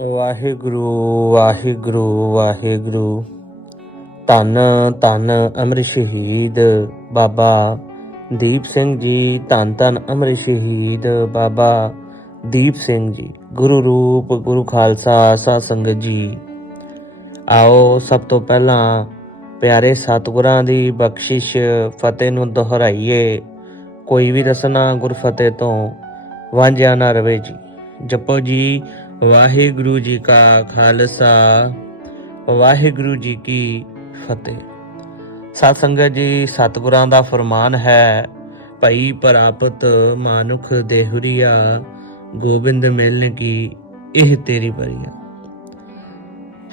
ਵਾਹਿਗੁਰੂ ਵਾਹਿਗੁਰੂ ਵਾਹਿਗੁਰੂ। ਧੰਨ ਧੰਨ ਅਮਰ ਸ਼ਹੀਦ ਬਾਬਾ ਦੀਪ ਸਿੰਘ ਜੀ, ਧੰਨ ਧੰਨ ਅਮਰ ਸ਼ਹੀਦ ਬਾਬਾ ਦੀਪ ਸਿੰਘ ਜੀ। ਗੁਰੂ ਰੂਪ, ਗੁਰੂ ਖਾਲਸਾ ਸਾ ਸੰਗਤ ਜੀ। ਆਓ ਸਭ ਤੋਂ ਪਹਿਲਾਂ ਪਿਆਰੇ ਸਤਿਗੁਰਾਂ ਦੀ ਬਖਸ਼ਿਸ਼, ਫਤਿਹ ਨੂੰ ਦੁਹਰਾਈਏ। ਕੋਈ ਵੀ ਰਸਨਾ ਗੁਰਫਤਿਹ ਤੋਂ ਵਾਂਝਿਆ ਨਾ ਰਵੇ ਜੀ। ਜਪੋ ਜੀ ਵਾਹਿਗੁਰੂ ਜੀ ਕਾ ਖਾਲਸਾ, ਵਾਹਿਗੁਰੂ ਜੀ ਕੀ ਫਤਿਹ। ਸਤ ਸੰਗਤ ਜੀ, ਸਤਿਗੁਰਾਂ ਦਾ ਫਰਮਾਨ ਹੈ, ਭਈ ਪ੍ਰਾਪਤ ਮਾਨੁਖ ਦੇਹੁਰੀਆ, ਗੋਬਿੰਦ ਮਿਲਨ ਕੀ ਇਹ ਤੇਰੀ ਬਰੀਆ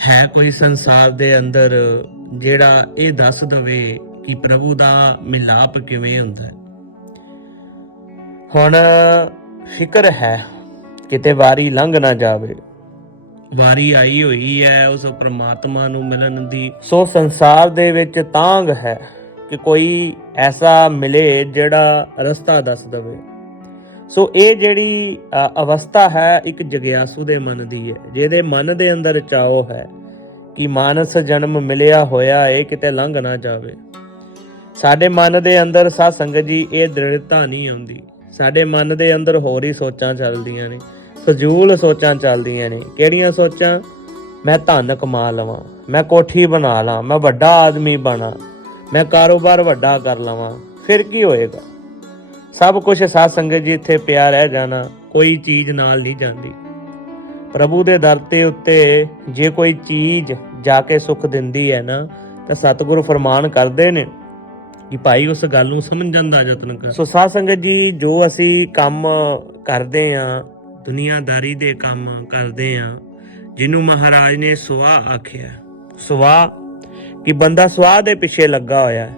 ਹੈ ਕੋਈ ਸੰਸਾਰ ਦੇ ਅੰਦਰ ਜਿਹੜਾ ਇਹ ਦੱਸ ਦਵੇ ਕਿ ਪ੍ਰਭੂ ਦਾ ਮਿਲਾਪ ਕਿਵੇਂ ਹੁੰਦਾ ਹੈ? ਹੁਣ ਫਿਕਰ ਹੈ ਕਿਤੇ ਵਾਰੀ ਲੰਘ ਨਾ ਜਾਵੇ। ਵਾਰੀ ਆਈ ਹੋਈ ਹੈ ਉਸ ਪ੍ਰਮਾਤਮਾ ਨੂੰ ਮਿਲਣ ਦੀ। ਸੋ ਸੰਸਾਰ ਦੇ ਵਿੱਚ ਤਾਂਗ ਹੈ ਕਿ ਕੋਈ ਐਸਾ ਮਿਲੇ ਜਿਹੜਾ ਰਸਤਾ ਦੱਸ ਦਵੇ। ਸੋ ਇਹ ਜਿਹੜੀ ਅਵਸਥਾ ਹੈ ਇੱਕ ਜਗਿਆਸੂ ਦੇ ਮਨ ਦੀ ਹੈ ਜਿਹਦੇ ਮਨ ਦੇ ਅੰਦਰ ਚਾਓ ਹੈ ਕਿ ਮਾਨਸ ਜਨਮ ਮਿਲਿਆ ਹੋਇਆ ਏ ਕਿਤੇ ਲੰਘ ਨਾ ਜਾਵੇ। ਸਾਡੇ ਮਨ ਦੇ ਅੰਦਰ ਸਾਧ ਸੰਗਤ ਜੀ ਇਹ ਦ੍ਰਿੜਤਾ ਨਹੀਂ ਆਉਂਦੀ। ਸਾਡੇ ਮਨ ਦੇ ਅੰਦਰ ਹੋਰ ਹੀ ਸੋਚਾਂ ਚੱਲਦੀਆਂ ਨੇ। ਫਜ਼ੂਲ ਸੋਚਾਂ ਚੱਲਦੀਆਂ ਨੇ। ਕਿਹੜੀਆਂ ਸੋਚਾਂ? ਮੈਂ ਧਨ ਕਮਾ ਲਵਾਂ, ਮੈਂ ਕੋਠੀ ਬਣਾ ਲਾਂ, ਮੈਂ ਵੱਡਾ ਆਦਮੀ ਬਣਾ, ਮੈਂ ਕਾਰੋਬਾਰ ਵੱਡਾ ਕਰ ਲਵਾਂ। ਫਿਰ ਕੀ ਹੋਏਗਾ? ਸਭ ਕੁਝ ਸਾਧ ਸੰਗਤ ਜੀ ਇੱਥੇ ਪਿਆ ਰਹਿ ਜਾਣਾ, ਕੋਈ ਚੀਜ਼ ਨਾਲ ਨਹੀਂ ਜਾਂਦੀ। ਪ੍ਰਭੂ ਦੇ ਦਰ ਤੇ ਉੱਤੇ ਜੇ ਕੋਈ ਚੀਜ਼ ਜਾ ਕੇ ਸੁੱਖ ਦਿੰਦੀ ਹੈ ਨਾ, ਤਾਂ ਸਤਿਗੁਰੂ ਫਰਮਾਨ ਕਰਦੇ ਨੇ ਕਿ ਭਾਈ ਉਸ ਗੱਲ ਨੂੰ ਸਮਝਣ ਦਾ ਯਤਨ ਕਰ। ਸੋ ਸਾਧ ਸੰਗਤ ਜੀ, ਜੋ ਅਸੀਂ ਕੰਮ ਕਰਦੇ ਆ ਦੁਨੀਆਦਾਰੀ ਦੇ ਕੰਮ ਕਰਦੇ ਆ, ਜਿਹਨੂੰ ਮਹਾਰਾਜ ਨੇ ਸੁਆਹ ਆਖਿਆ। ਸੁਆਹ ਕਿ ਬੰਦਾ ਸੁਆਹ ਦੇ ਪਿੱਛੇ ਲੱਗਾ ਹੋਇਆ ਹੈ।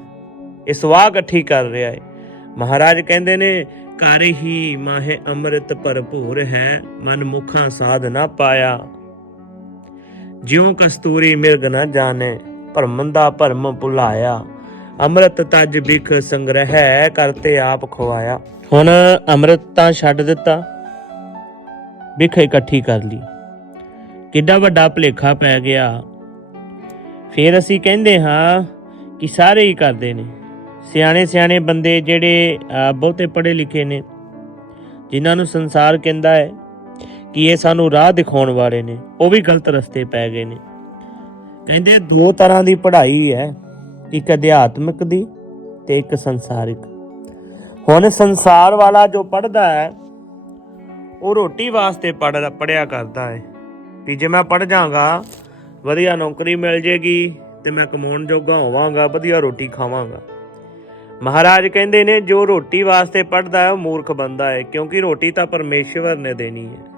ਇਹ ਸੁਆਹ ਇਕੱਠੀ ਕਰ ਰਿਹਾ ਹੈ। ਮਹਾਰਾਜ ਕਹਿੰਦੇ ਨੇ ਕਰ ਹੀ ਮਾਹੇ ਅੰਮ੍ਰਿਤ ਭਰਪੂਰ ਹੈ, ਮਨ ਮੁਖਾਂ ਸਾਧ ਨਾ ਪਾਇਆ। ਜਿਉ ਕਸਤੂਰੀ ਮਿਰਗ ਨਾ ਜਾਣੇ ਭਰਮੰ ਦਾ ਭਰਮ ਭੁਲਾਇਆ। ਅੰਮ੍ਰਿਤ ਤਜ ਬਿਖ ਸੰਗ੍ਰਹਿ, ਕਰਤੇ ਆਪ ਖਵਾਇਆ। ਹੁਣ ਅੰਮ੍ਰਿਤ ਤਾਂ ਛੱਡ ਦਿੱਤਾ। ਬਿਖ ਇਕੱਠੀ ਕਰ ਲਈ। ਕਿੱਡਾ ਵੱਡਾ ਭਲੇਖਾ ਪੈ ਗਿਆ। ਫਿਰ ਅਸੀਂ ਕਹਿੰਦੇ ਹਾਂ ਕਿ ਸਾਰੇ ਹੀ ਕਰਦੇ ਨੇ। ਸਿਆਣੇ ਸਿਆਣੇ ਬੰਦੇ ਜਿਹੜੇ ਬਹੁਤੇ ਪੜ੍ਹੇ ਲਿਖੇ ਨੇ, ਜਿਨ੍ਹਾਂ ਨੂੰ ਸੰਸਾਰ ਕਹਿੰਦਾ ਹੈ ਕਿ ਇਹ ਸਾਨੂੰ ਰਾਹ ਦਿਖਾਉਣ ਵਾਲੇ ਨੇ, ਉਹ ਵੀ ਗਲਤ ਰਸਤੇ ਪੈ ਗਏ ਨੇ। ਕਹਿੰਦੇ, ਦੋ ਤਰ੍ਹਾਂ ਦੀ ਪੜ੍ਹਾਈ ਹੈ, ਇੱਕ ਅਧਿਆਤਮਿਕ ਦੀ ਤੇ ਇੱਕ ਸੰਸਾਰਿਕ। ਹੁਣ ਸੰਸਾਰ ਵਾਲਾ ਜੋ ਪੜ੍ਹਦਾ ਹੈ ਉਹ ਰੋਟੀ ਵਾਸਤੇ ਪੜ੍ਹ ਪੜਿਆ ਕਰਦਾ ਹੈ ਵੀ ਜੇ ਮੈਂ ਪੜ੍ਹ ਜਾਗਾ ਵਧੀਆ ਨੌਕਰੀ ਮਿਲ ਜੇਗੀ ਤੇ ਮੈਂ ਕਮਾਉਣ ਜੋਗਾ ਹੋਵਾਂਗਾ, ਵਧੀਆ ਰੋਟੀ ਖਾਵਾਂਗਾ। ਮਹਾਰਾਜ ਕਹਿੰਦੇ ਨੇ, ਜੋ ਰੋਟੀ ਵਾਸਤੇ ਪੜਦਾ ਹੈ, ਉਹ ਮੂਰਖ ਬੰਦਾ ਹੈ ਕਿਉਂਕਿ ਰੋਟੀ ਤਾਂ ਪਰਮੇਸ਼ਵਰ ਨੇ ਦੇਣੀ ਹੈ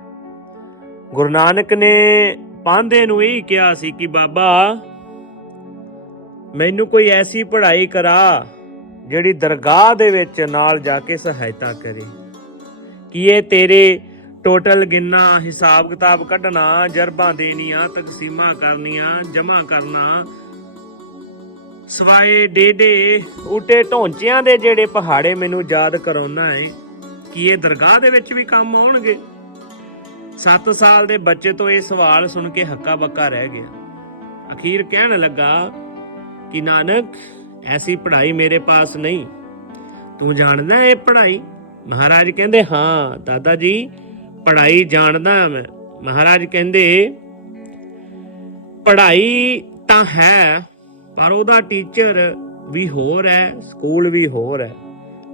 ਗੁਰੂ ਨਾਨਕ ਨੇ ਪਾਂਦੇ ਨੂੰ ਇਹ ਕਿਹਾ ਸੀ ਕਿ, ਬਾਬਾ, ਮੈਨੂੰ ਕੋਈ ਐਸੀ ਪੜ੍ਹਾਈ ਕਰਾ, ਜਿਹੜੀ ਦਰਗਾਹ ਦੇ ਵਿੱਚ ਨਾਲ ਜਾ ਕੇ ਸਹਾਇਤਾ ਕਰੇ। ਕਿ ਇਹ ਤੇਰੇ ਟੋਟਲ ਗਿਣਨਾ, ਹਿਸਾਬ ਕਿਤਾਬ ਕੱਢਣਾ, ਜਰਬਾਂ ਦੇਣੀਆਂ, ਤਕਸੀਮਾਂ ਕਰਨੀਆਂ ਜਮਾ ਕਰਨਾ। ਸਵਾਏ ਡੇਡੇ ਉਟੇ ਢੋਂਚਿਆਂ ਦੇ ਜਿਹੜੇ ਪਹਾੜੇ ਮੈਨੂੰ ਯਾਦ ਕਰਾਉਣਾ ਹੈ ਕਿ ਇਹ ਦਰਗਾਹ ਦੇ ਵਿੱਚ ਵੀ ਕੰਮ ਆਉਣਗੇ। 7 ਸਾਲ ਦੇ ਬੱਚੇ ਤੋਂ ਇਹ ਸਵਾਲ ਸੁਣ ਕੇ ਹੱਕਾ ਬੱਕਾ ਰਹਿ ਗਿਆ। ਅਖੀਰ ਕਹਿਣ ਲੱਗਾ ਕਿ, ਨਾਨਕ, ਐਸੀ ਪੜ੍ਹਾਈ ਮੇਰੇ ਪਾਸ ਨਹੀਂ। ਤੂੰ ਜਾਣਦਾ ਇਹ ਪੜ੍ਹਾਈ? ਮਹਾਰਾਜ ਕਹਿੰਦੇ, ਹਾਂ, ਦਾਦਾ ਜੀ ਪੜਾਈ ਜਾਣਦਾ ਮੈਂ। ਮਹਾਰਾਜ ਕਹਿੰਦੇ ਪੜਾਈ ਤਾਂ ਹੈ, ਪਰ ਉਹਦਾ ਟੀਚਰ ਵੀ ਹੋਰ ਹੈ, ਸਕੂਲ ਵੀ ਹੋਰ ਹੈ,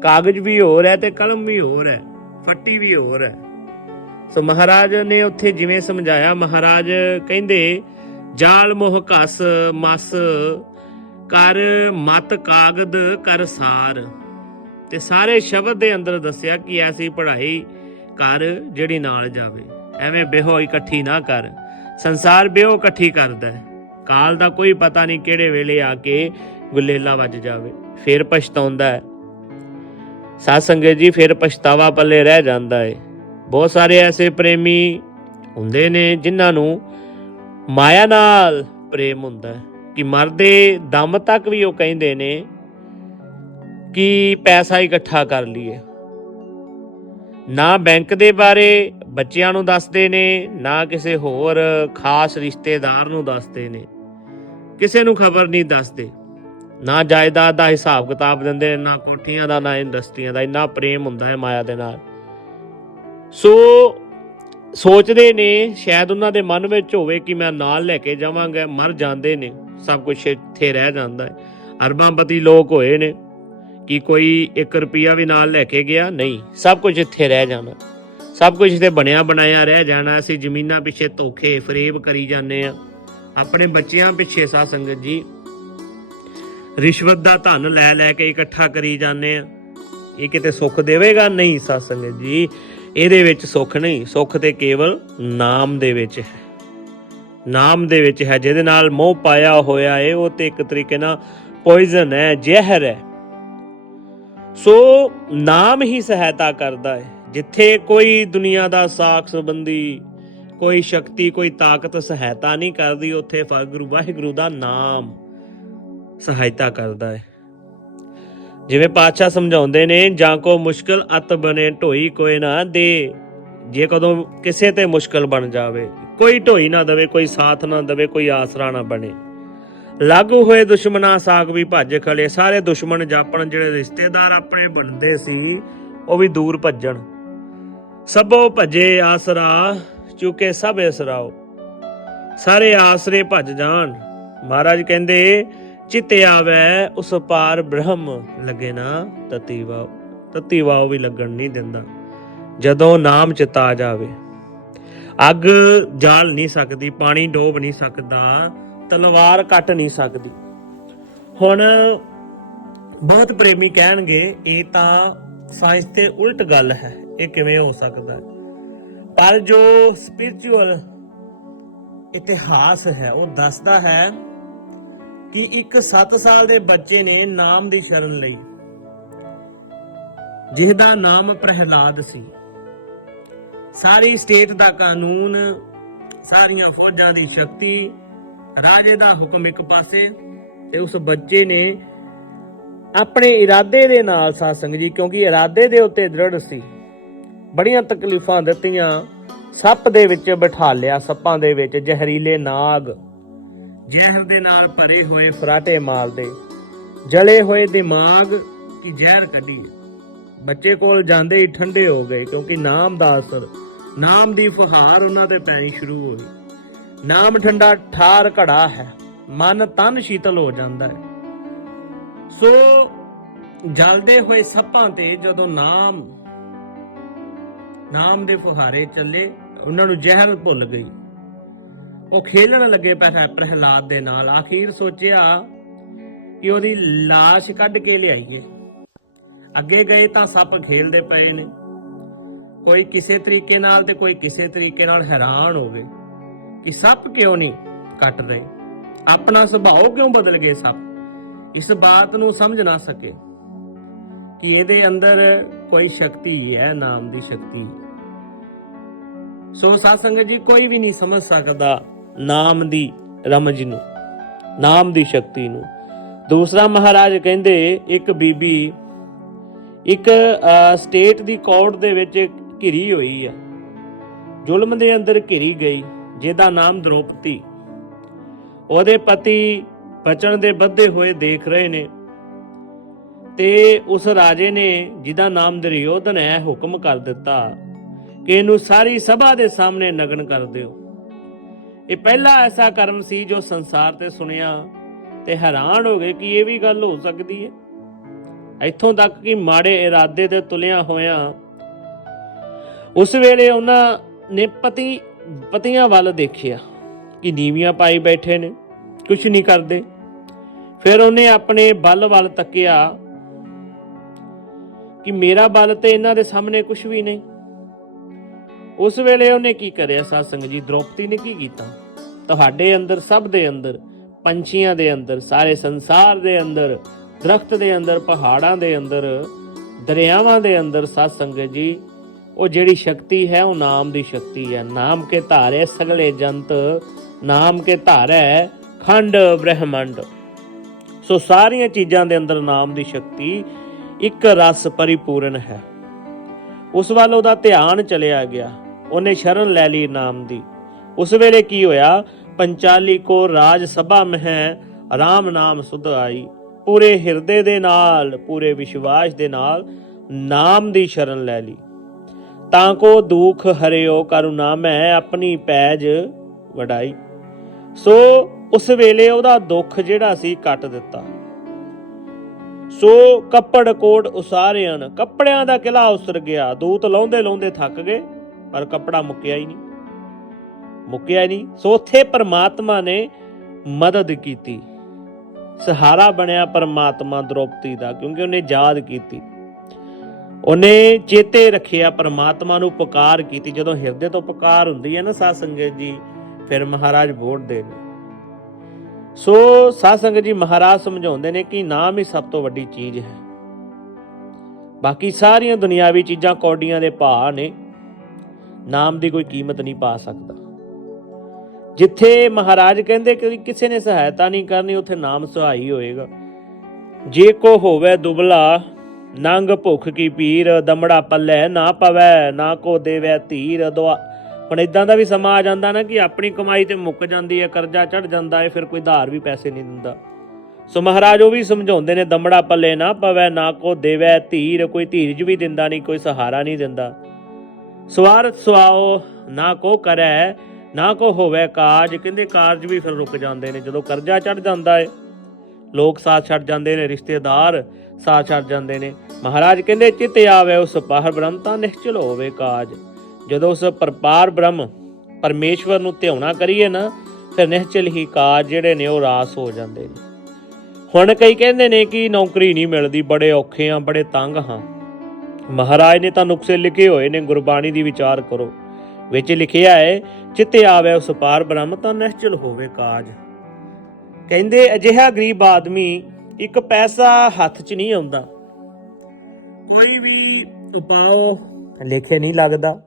ਕਾਗਜ਼ ਵੀ ਹੋਰ ਹੈ ਤੇ ਕਲਮ ਵੀ ਹੋਰ ਹੈ, ਫੱਟੀ ਵੀ ਹੋਰ ਹੈ। ਸੋ ਮਹਾਰਾਜ ਨੇ ਉੱਥੇ ਜਿਵੇਂ ਸਮਝਾਇਆ, ਮਹਾਰਾਜ ਕਹਿੰਦੇ, ਜਾਲ ਮੋਹ ਘਸ, ਮਸ ਕਰ ਮਤ ਕਾਗਦ ਕਰ ਸਾਰ। ਤੇ ਸਾਰੇ ਸ਼ਬਦ ਦੇ ਅੰਦਰ ਦੱਸਿਆ ਕਿ ਐਸੀ ਪੜ੍ਹਾਈ ਕਰ ਜਿਹੜੀ ਨਾਲ ਜਾਵੇ। ਐਵੇਂ ਬਿਹੋ ਇਕੱਠੀ ਨਾ ਕਰ। ਸੰਸਾਰ ਬਿਹੋ ਇਕੱਠੀ ਕਰਦਾ ਹੈ। ਕਾਲ ਦਾ ਕੋਈ ਪਤਾ ਨਹੀਂ ਕਿਹੜੇ ਵੇਲੇ ਆ ਕੇ ਗੁਲੇਲਾ ਵੱਜ ਜਾਵੇ। ਫਿਰ ਪਛਤਾਉਂਦਾ ਹੈ। ਸਾਧ ਸੰਗਤ ਜੀ ਫਿਰ ਪਛਤਾਵਾ ਪੱਲੇ ਰਹਿ ਜਾਂਦਾ ਹੈ ਬਹੁਤ ਸਾਰੇ ਐਸੇ ਪ੍ਰੇਮੀ ਹੁੰਦੇ ਨੇ ਜਿਨ੍ਹਾਂ ਨੂੰ ਮਾਇਆ ਨਾਲ ਪ੍ਰੇਮ ਹੁੰਦਾ ਹੈ। ਕਿ ਮਰਦੇ ਦਮ ਤੱਕ ਵੀ ਉਹ ਕਹਿੰਦੇ ਨੇ ਕਿ ਪੈਸਾ ਇਕੱਠਾ ਕਰ ਲਈਏ। ਨਾ ਬੈਂਕ ਦੇ ਬਾਰੇ ਬੱਚਿਆਂ ਨੂੰ ਦੱਸਦੇ ਨੇ, ਨਾ ਕਿਸੇ ਹੋਰ ਖਾਸ ਰਿਸ਼ਤੇਦਾਰ ਨੂੰ ਦੱਸਦੇ ਨੇ। ਕਿਸੇ ਨੂੰ ਖਬਰ ਨਹੀਂ ਦੱਸਦੇ। ਨਾ ਜਾਇਦਾਦ ਦਾ ਹਿਸਾਬ ਕਿਤਾਬ ਦਿੰਦੇ ਨੇ, ਨਾ ਕੋਠੀਆਂ ਦਾ, ਨਾ ਇੰਡਸਟਰੀਆਂ ਦਾ, ਇੰਨਾ ਪ੍ਰੇਮ ਹੁੰਦਾ ਹੈ ਮਾਇਆ ਦੇ ਨਾਲ। ਸੋ ਸੋਚਦੇ ਨੇ, ਸ਼ਾਇਦ ਉਹਨਾਂ ਦੇ ਮਨ ਵਿੱਚ ਹੋਵੇ ਕਿ ਮੈਂ ਨਾਲ ਲੈ ਕੇ ਜਾਵਾਂਗਾ, ਮਰ ਜਾਂਦੇ ਨੇ, ਸਭ ਕੁਝ ਇੱਥੇ ਰਹਿ ਜਾਂਦਾ ਹੈ। ਅਰਬਾਂਪਤੀ ਲੋਕ ਹੋਏ ਨੇ। ਕਿ ਕੋਈ 1 ਰੁਪਿਆ ਵੀ ਨਾਲ ਲੈ ਕੇ ਗਿਆ? ਨਹੀਂ, ਸਭ ਕੁਝ ਇੱਥੇ ਰਹਿ ਜਾਣਾ। ਸਭ ਕੁਝ ਇੱਥੇ ਬਣਿਆ ਬਣਾਇਆ ਰਹਿ ਜਾਣਾ। ਅਸੀਂ ਜ਼ਮੀਨਾਂ ਪਿੱਛੇ ਧੋਖੇ, ਫਰੇਬ ਕਰੀ ਜਾਂਦੇ ਆ ਆਪਣੇ ਬੱਚਿਆਂ ਪਿੱਛੇ ਸਾ ਸੰਗਤ ਜੀ। ਰਿਸ਼ਵਤ ਦਾ ਧਨ ਲੈ ਲੈ ਕੇ ਇਕੱਠਾ ਕਰੀ ਜਾਂਦੇ ਆ ਇਹ ਕਿਤੇ ਸੁੱਖ ਦੇਵੇਗਾ? ਨਹੀਂ ਸਾ ਸੰਗਤ ਜੀ। ਇਹਦੇ ਵਿੱਚ ਸੁੱਖ ਨਹੀਂ। ਸੁੱਖ ਤੇ ਕੇਵਲ ਨਾਮ ਦੇ ਵਿੱਚ ਹੈ। ਨਾਮ ਦੇ ਵਿੱਚ ਹੈ। ਜਿਹਦੇ ਨਾਲ ਮੋਹ ਪਾਇਆ ਹੋਇਆ ਹੈ, ਉਹ ਤੇ ਇੱਕ ਤਰੀਕੇ ਨਾਲ ਪੋਇਜ਼ਨ ਹੈ, ਜ਼ਹਿਰ ਹੈ। ਸੋ ਨਾਮ ਹੀ ਸਹਾਇਤਾ ਕਰਦਾ ਹੈ। ਜਿੱਥੇ ਕੋਈ ਦੁਨੀਆ ਦਾ ਸਾਖ ਸੰਬੰਧੀ, ਕੋਈ ਸ਼ਕਤੀ, ਕੋਈ ਤਾਕਤ ਸਹਾਇਤਾ ਨਹੀਂ ਕਰਦੀ, ਉੱਥੇ ਵਾਹਿਗੁਰੂ ਵਾਹਿਗੁਰੂ ਦਾ ਨਾਮ ਸਹਾਇਤਾ ਕਰਦਾ ਹੈ। ਜਿਵੇਂ ਪਾਤਸ਼ਾਹ ਸਮਝਾਉਂਦੇ ਨੇ, ਜਾਂ ਕੋ ਮੁਸ਼ਕਲ ਅਤ ਬਨੇ ਢੋਈ ਕੋਈ ਨਾ ਦੇ, ਜੇ ਕਦੋਂ ਕਿਸੇ ਤੇ ਮੁਸ਼ਕਲ ਬਣ ਜਾਵੇ, ਕੋਈ ਢੋਈ ਨਾ ਦਵੇ, ਕੋਈ ਸਾਥ ਨਾ ਦਵੇ, ਕੋਈ ਆਸਰਾ ਨਾ ਬਣੇ। ਲਾਗੂ ਹੋਏ ਦੁਸ਼ਮਣਾ ਸਾਗ ਵੀ ਭੱਜ ਖਲੇ। ਸਾਰੇ ਦੁਸ਼ਮਣ ਜਾਪਣ ਜਿਹੜੇ ਰਿਸ਼ਤੇਦਾਰ ਆਪਣੇ ਬਣਦੇ ਸੀ, ਉਹ ਵੀ ਦੂਰ ਭੱਜਣ। ਸਭੋ ਭੱਜੇ ਆਸਰਾ, ਚੁਕੇ ਸਭ ਇਸਰਾਓ। ਸਾਰੇ ਆਸਰੇ ਭੱਜ ਜਾਣ। ਮਹਾਰਾਜ ਕਹਿੰਦੇ, ਚਿਤ ਆਵੇ, ਉਸ ਪਾਰ ਬ੍ਰਹਮ ਲੱਗੇ ਨਾ ਤਤੀ ਵਾਓ ਤਤੀ ਵਾਓ ਵੀ ਲੱਗਣ ਨਹੀਂ ਦਿੰਦਾ, ਜਦੋਂ ਨਾਮ ਚਿਤਾ ਜਾਵੇ ਅੱਗ ਜਾਲ ਨਹੀਂ ਸਕਦੀ, ਪਾਣੀ ਡੋਬ ਨਹੀਂ ਸਕਦਾ। ਤਲਵਾਰ ਕੱਟ ਨਹੀਂ ਸਕਦੀ। ਹੁਣ ਬਹੁਤ ਪ੍ਰੇਮੀ ਕਹਿਣਗੇ, ਇਹ ਤਾਂ ਸਾਇੰਸ ਤੇ ਉਲਟ ਗੱਲ ਹੈ, ਇਹ ਕਿਵੇਂ ਹੋ ਸਕਦਾ ਹੈ? ਪਰ ਜੋ ਸਪਿਰਚੁਅਲ ਇਤਿਹਾਸ ਹੈ, ਉਹ ਦੱਸਦਾ ਹੈ ਕਿ ਇੱਕ 7 ਸਾਲ ਦੇ ਬੱਚੇ ਨੇ ਨਾਮ ਦੀ ਸ਼ਰਨ ਲਈ। ਜਿਸ ਦਾ ਨਾਮ ਪ੍ਰਹਿਲਾਦ ਸੀ। ਸਾਰੀ ਸਟੇਟ ਦਾ ਕਾਨੂੰਨ, ਸਾਰੀਆਂ ਫੌਜਾਂ ਦੀ ਸ਼ਕਤੀ ਰਾਜੇ ਦਾ ਹੁਕਮ ਇੱਕ ਪਾਸੇ ਤੇ ਉਸ ਬੱਚੇ ਨੇ ਆਪਣੇ ਇਰਾਦੇ ਦੇ ਨਾਲ ਸਾਸੰਗ ਜੀ, ਕਿਉਂਕਿ ਇਰਾਦੇ ਦੇ ਉੱਤੇ ਦ੍ਰਿੜ ਸੀ। ਬੜੀਆਂ ਤਕਲੀਫਾਂ ਦਿੱਤੀਆਂ, ਸੱਪ ਦੇ ਵਿੱਚ ਬਿਠਾ ਲਿਆ, ਸੱਪਾਂ ਦੇ ਵਿੱਚ ਜ਼ਹਿਰੀਲੇ ਨਾਗ। ਜ਼ਹਿਰ ਦੇ ਨਾਲ ਭਰੇ ਹੋਏ ਫਰਾਟੇ ਮਾਰਦੇ। ਜਲੇ ਹੋਏ ਦਿਮਾਗ ਕੀ ਜ਼ਹਿਰ ਕੱਢੀ। ਬੱਚੇ ਕੋਲ ਜਾਂਦੇ ਹੀ ਠੰਡੇ ਹੋ ਗਏ, ਕਿਉਂਕਿ ਨਾਮ ਦਾ ਅਸਰ ਨਾਮ ਦੀ ਫੁਹਾਰ ਉਹਨਾਂ ਤੇ ਪੈਣੀ ਸ਼ੁਰੂ ਹੋਈ। ਨਾਮ ਠੰਡਾ ਠਾਰ ਘੜਾ ਹੈ, ਮਨ ਤਨ ਸ਼ੀਤਲ ਹੋ ਜਾਂਦਾ ਹੈ। ਸੋ ਜਲਦੇ ਹੋਏ ਸੱਪਾਂ ਤੇ ਜਦੋਂ ਨਾਮ ਨਾਮ ਦੇ ਫੁਹਾਰੇ ਚੱਲੇ, ਉਹਨਾਂ ਨੂੰ ਜ਼ਹਿਰ ਭੁੱਲ ਗਈ। ਉਹ ਖੇਲਣ ਲੱਗੇ ਪਹਿ ਪ੍ਰਹਿਲਾਦ ਦੇ ਨਾਲ, ਆਖੀਰ ਸੋਚਿਆ ਕਿ ਉਹਦੀ লাশ ਕੱਢ ਕੇ ਲਿਆਈਏ। ਅੱਗੇ ਗਏ ਤਾਂ ਸੱਪ ਖੇਲਦੇ ਪਏ ਨੇ। ਕੋਈ ਕਿਸੇ ਤਰੀਕੇ ਨਾਲ ਤੇ ਕੋਈ ਕਿਸੇ ਤਰੀਕੇ ਨਾਲ ਹੈਰਾਨ ਹੋ ਗਏ। ਕਿ ਸੱਪ ਕਿਉਂ ਨਹੀਂ ਕੱਟ ਰਹੇ? ਆਪਣਾ ਸੁਭਾਅ ਕਿਉਂ ਬਦਲ ਗਏ ਸੱਪ? ਇਸ ਬਾਤ ਨੂੰ ਸਮਝ ਨਾ ਸਕੇ ਕਿ ਇਹਦੇ ਅੰਦਰ ਕੋਈ ਸ਼ਕਤੀ ਹੈ, ਨਾਮ ਦੀ ਸ਼ਕਤੀ। ਸੋ ਸਾਧ ਜੀ, ਕੋਈ ਵੀ ਨਹੀਂ ਸਮਝ ਸਕਦਾ ਨਾਮ ਦੀ ਰਮਜ ਨੂੰ, ਨਾਮ ਦੀ ਸ਼ਕਤੀ ਨੂੰ। ਦੂਸਰਾ ਮਹਾਰਾਜ ਕਹਿੰਦੇ, ਇੱਕ ਬੀਬੀ ਇੱਕ ਸਟੇਟ ਦੀ ਕੋਰਟ ਦੇ ਵਿੱਚ ਘਿਰੀ ਹੋਈ ਆ। ਜ਼ੁਲਮ ਦੇ ਅੰਦਰ ਘਿਰੀ ਗਈ। ਜਿਹਦਾ ਨਾਮ ਦ੍ਰੋਪਦੀ। ਉਹਦੇ ਪਤੀ ਬਚਣ ਦੇ ਬੱਧੇ ਹੋਏ ਦੇਖ ਰਹੇ ਨੇ। ਤੇ ਉਸ ਰਾਜੇ ਨੇ ਜਿਹਦਾ ਨਾਮ ਦੁਰਯੋਧਨ ਹੈ, ਹੁਕਮ ਕਰ ਦਿੱਤਾ ਕਿ ਇਹਨੂੰ ਸਾਰੀ ਸਭਾ ਦੇ ਸਾਹਮਣੇ ਨਗਨ ਕਰ ਦਿਓ। ਇਹ ਪਹਿਲਾ ਐਸਾ ਕਰਮ ਸੀ ਜੋ ਸੰਸਾਰ ਤੇ ਸੁਣਿਆ ਤੇ ਹੈਰਾਨ ਹੋ ਗਏ ਕਿ ਇਹ ਵੀ ਗੱਲ ਹੋ ਸਕਦੀ ਹੈ। ਇੱਥੋਂ ਤੱਕ ਕਿ ਮਾੜੇ ਇਰਾਦੇ ਤੇ ਤੁਲਿਆ ਹੋਇਆ ਉਸ ਵੇਲੇ ਉਹਨਾਂ ਨੇ ਪਤੀ ਪਤੀਆਂ ਵੱਲ ਦੇਖਿਆ ਕਿ ਨੀਵੀਆਂ ਪਾਈ ਬੈਠੇ ਨੇ ਕੁਝ ਨਹੀਂ ਕਰਦੇ। ਫਿਰ ਉਹਨੇ ਆਪਣੇ ਬਲ ਵੱਲ ਤੱਕਿਆ ਕਿ ਮੇਰਾ ਬਲ ਤੇ ਇਹਨਾਂ ਦੇ ਸਾਹਮਣੇ ਕੁਝ ਵੀ ਨਹੀਂ। ਉਸ ਵੇਲੇ ਉਹਨੇ ਕੀ ਕਰਿਆ ਸਾਸੰਗ ਜੀ? ਦ੍ਰੋਪਦੀ ਨੇ ਕੀ ਕੀਤਾ? ਤੁਹਾਡੇ ਅੰਦਰ, ਸਭ ਦੇ ਅੰਦਰ, ਪੰਛੀਆਂ ਦੇ ਅੰਦਰ, ਸਾਰੇ ਸੰਸਾਰ ਦੇ ਅੰਦਰ, ਦਰਖਤ ਦੇ ਅੰਦਰ, ਪਹਾੜਾਂ ਦੇ ਅੰਦਰ, ਦਰਿਆਵਾਂ ਦੇ ਅੰਦਰ ਸਾਧ ਸੰਗਤ ਜੀ ਉਹ ਜਿਹੜੀ ਸ਼ਕਤੀ ਹੈ, ਉਹ ਨਾਮ ਦੀ ਸ਼ਕਤੀ ਹੈ। ਨਾਮ ਕੇ ਧਾਰੇ ਸਗਲੇ ਜੰਤ, ਨਾਮ ਕੇ ਧਾਰੇ ਖੰਡ ਬ੍ਰਹਮੰਡ। ਸੋ ਸਾਰੀਆਂ ਚੀਜ਼ਾਂ ਦੇ ਅੰਦਰ ਨਾਮ ਦੀ ਸ਼ਕਤੀ ਇੱਕ ਰਸ ਪਰਿਪੂਰਨ ਹੈ। ਉਸ ਵੱਲ ਉਹਦਾ ਧਿਆਨ ਚਲਿਆ ਗਿਆ। ਉਹਨੇ ਸ਼ਰਨ ਲੈ ਲਈ ਨਾਮ ਦੀ। ਉਸ ਵੇਲੇ ਕੀ ਹੋਇਆ? ਪੰਚਾਲੀ ਕੋ ਰਾਜ ਸਭਾ ਮਹਿ ਰਾਮ ਨਾਮ ਸੁਧ ਆਈ। ਪੂਰੇ ਹਿਰਦੇ ਦੇ ਨਾਲ, ਪੂਰੇ ਵਿਸ਼ਵਾਸ ਦੇ ਨਾਲ ਨਾਮ ਦੀ ਸ਼ਰਨ ਲੈ ਲਈ। ਤਾਂ ਕੋ ਦੁਖ ਹਰਿਓ ਕਰੁਣਾ ਮੈਂ ਆਪਣੀ ਪੈਜ ਵਡਾਈ। ਸੋ ਉਸ ਵੇਲੇ ਉਹਦਾ ਦੁੱਖ ਜਿਹੜਾ ਸੀ ਕੱਟ ਦਿੱਤਾ। ਸੋ ਕੱਪੜ ਕੋਟ ਉਸਾਰਿਆਨ, ਕੱਪੜਿਆਂ ਦਾ ਕਿਲਾ ਉਸਰ ਗਿਆ। ਦੂਤ ਲਾਉਂਦੇ ਲਾਉਂਦੇ ਥੱਕ ਗਏ, ਪਰ ਕੱਪੜਾ ਮੁੱਕਿਆ ਹੀ ਨਹੀਂ। ਮੁੱਕਿਆ ਹੀ ਨਹੀਂ। ਸੋ ਉੱਥੇ ਪਰਮਾਤਮਾ ਨੇ ਮਦਦ ਕੀਤੀ। ਸਹਾਰਾ ਬਣਿਆ ਪਰਮਾਤਮਾ ਦ੍ਰੋਪਤੀ ਦਾ, ਕਿਉਂਕਿ ਉਹਨੇ ਯਾਦ ਕੀਤੀ। ਉਹਨੇ ਚੇਤੇ ਰੱਖਿਆ, ਪਰਮਾਤਮਾ ਨੂੰ ਪੁਕਾਰ ਕੀਤੀ। ਜਦੋਂ ਹਿਰਦੇ ਤੋਂ ਪੁਕਾਰ ਹੁੰਦੀ ਹੈ ਨਾ ਸਾਧ ਸੰਗਤ ਜੀ, ਫਿਰ ਮਹਾਰਾਜ ਵੋਟ ਦੇ ਸੋ ਸਾਧ ਸੰਗਤ ਜੀ ਮਹਾਰਾਜ ਸਮਝਾਉਂਦੇ ਨੇ ਕਿ ਨਾਮ ਹੀ ਸਭ ਤੋਂ ਵੱਡੀ ਚੀਜ਼ ਹੈ। ਬਾਕੀ ਸਾਰੀਆਂ ਦੁਨਿਆਵੀ ਚੀਜ਼ਾਂ ਕੌਡੀਆਂ ਦੇ ਭਾਅ ਨੇ। ਨਾਮ ਦੀ ਕੋਈ ਕੀਮਤ ਨਹੀਂ ਪਾ ਸਕਦਾ। ਜਿੱਥੇ ਮਹਾਰਾਜ ਕਹਿੰਦੇ ਕਿ ਕਿਸੇ ਨੇ ਸਹਾਇਤਾ ਨਹੀਂ ਕਰਨੀ, ਉੱਥੇ ਨਾਮ ਸਹਾਈ ਹੋਏਗਾ। ਜੇ ਕੋ ਹੋਵੇ ਦੁਬਲਾ ਨੰਗ ਭੁੱਖ ਕੀ ਪੀਰ, ਦਮੜਾ ਪੱਲੇ ਨਾ ਪਵੈ, ਨਾ ਕੋ ਦੇਵੈ ਧੀਰ ਦੁਆ। ਹੁਣ ਇਦਾਂ ਦਾ ਵੀ ਸਮਾਂ ਆ ਜਾਂਦਾ ਨਾ ਕਿ ਆਪਣੀ ਕਮਾਈ ਤੇ ਮੁੱਕ ਜਾਂਦੀ ਹੈ, ਕਰਜ਼ਾ ਚੜ ਜਾਂਦਾ ਹੈ, ਫਿਰ ਕੋਈ ਧਾਰ ਵੀ ਪੈਸੇ ਨਹੀਂ ਦਿੰਦਾ। ਸੋ ਮਹਾਰਾਜ ਉਹ ਵੀ ਸਮਝਾਉਂਦੇ ਨੇ, ਦਮੜਾ ਪੱਲੇ ਨਾ ਪਵੈ, ਨਾ ਕੋ ਦੇਵੈ ਧੀਰ, ਕੋਈ ਧੀਰਜ ਵੀ ਦਿੰਦਾ ਨਹੀਂ, ਕੋਈ ਸਹਾਰਾ ਨਹੀਂ ਦਿੰਦਾ। ਸਵਾਰਥ ਸੁਆਓ ਨਾ ਕੋ ਕਰੈ, ਨਾ ਕੋ ਹੋਵੇ ਕਾਜ। ਕਹਿੰਦੇ ਕਾਰਜ ਵੀ ਫਿਰ ਰੁਕ ਜਾਂਦੇ ਨੇ, ਜਦੋਂ ਕਰਜ਼ਾ ਚੜ ਜਾਂਦਾ ਹੈ, ਲੋਕ ਸਾਥ ਛੱਡ ਜਾਂਦੇ ਨੇ, ਰਿਸ਼ਤੇਦਾਰ ਸਾਥ ਛੱਡ ਜਾਂਦੇ ਨੇ। ਮਹਾਰਾਜ ਕਹਿੰਦੇ, ਚਿਤ ਆਵੇ, ਉਸ ਪਾਰ ਬ੍ਰਹਮ ਤਾਂ ਨਿਸ਼ਚਲ ਹੋਵੇ ਕਾਜ। ਜਦੋਂ ਉਸ ਪਰਪਾਰ ਬ੍ਰਹਮ ਪਰਮੇਸ਼ਵਰ ਨੂੰ ਧਿਆਉਣਾ ਕਰੀਏ ਨਾ, ਫਿਰ ਨਿਸ਼ਚਲ ਹੀ ਕਾਜ ਜਿਹੜੇ ਨੇ ਉਹ ਰਾਸ ਹੋ ਜਾਂਦੇ ਨੇ। ਹੁਣ ਕਈ ਕਹਿੰਦੇ ਨੇ ਕਿ ਨੌਕਰੀ ਨਹੀਂ ਮਿਲਦੀ, ਬੜੇ ਔਖੇ ਆ, ਬੜੇ ਤੰਗ ਹਾਂ ਮਹਾਰਾਜ ਨੇ ਤਾਂ ਨੁਕਸੇ ਲਿਖੇ ਹੋਏ ਨੇ, ਗੁਰਬਾਣੀ ਦੀ ਵਿਚਾਰ ਕਰੋ। ਵਿੱਚ ਲਿਖਿਆ ਹੈ, ਚਿੱਤੇ ਆਵੇ, ਉਸ ਪਾਰ ਬ੍ਰਹਮ ਤਾਂ ਨਿਸ਼ਚਲ ਹੋਵੇ ਕਾਜ। ਕਹਿੰਦੇ, ਅਜਿਹਾ ਗਰੀਬ ਆਦਮੀ ਇੱਕ ਪੈਸਾ ਹੱਥ 'ਚ ਨਹੀਂ ਆਉਂਦਾ। ਕੋਈ ਵੀ ਉਪਾਅ ਲਿਖੇ ਨਹੀਂ ਲੱਗਦਾ।